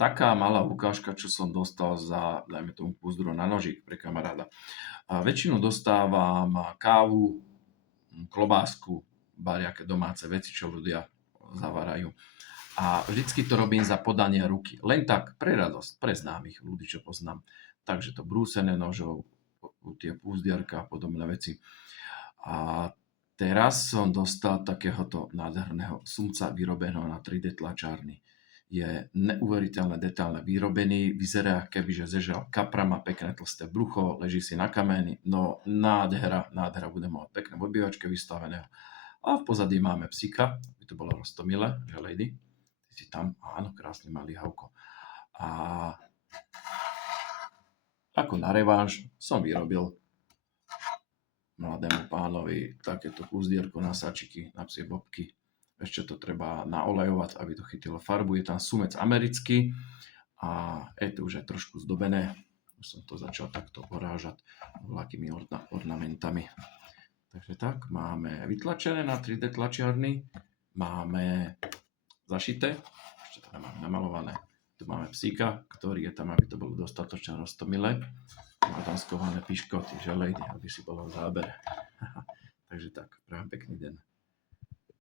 taká malá ukážka, čo som dostal za, dajme tomu, púzdro na nožík pre kamaráda. A väčšinu dostávam kávu, klobásku, bariaké domáce veci, čo ľudia zavárajú. A vždycky to robím za podanie ruky. Len tak, pre radosť, pre známych ľudí, čo poznám. Takže to brúsené nožov, tie púzdierka a podobné veci. A teraz som dostal takéhoto nádherného sumca vyrobeného na 3D tlačárni. Je neuveriteľne detálne vyrobený, vyzerá kebyže zežal kapra, má pekné tlsté brucho, leží si na kameni, no nádhera, budem mať pekné v obývačke vystaveného. A v pozadí máme psíka, aby to bolo roztomilé, že lady, ty si tam, áno, krásny malý havko. A ako na reváž som vyrobil mladému pánovi takéto púzdierko na sačiky, na psie bobky. Ešte to treba naolejovať, aby to chytilo farbu. Je tam sumec americký a je to už aj trošku zdobené. Už som to začal takto porážať veľkými ornamentami. Takže tak, máme vytlačené na 3D tlačiarni, máme zašité, ešte to nemáme namalované. Tu máme psíka, ktorý je tam, aby to bolo dostatočne roztomilé. Má tam skované piškoty, želejdy, aby si bolo v zábere. Takže tak, prajem pekný deň.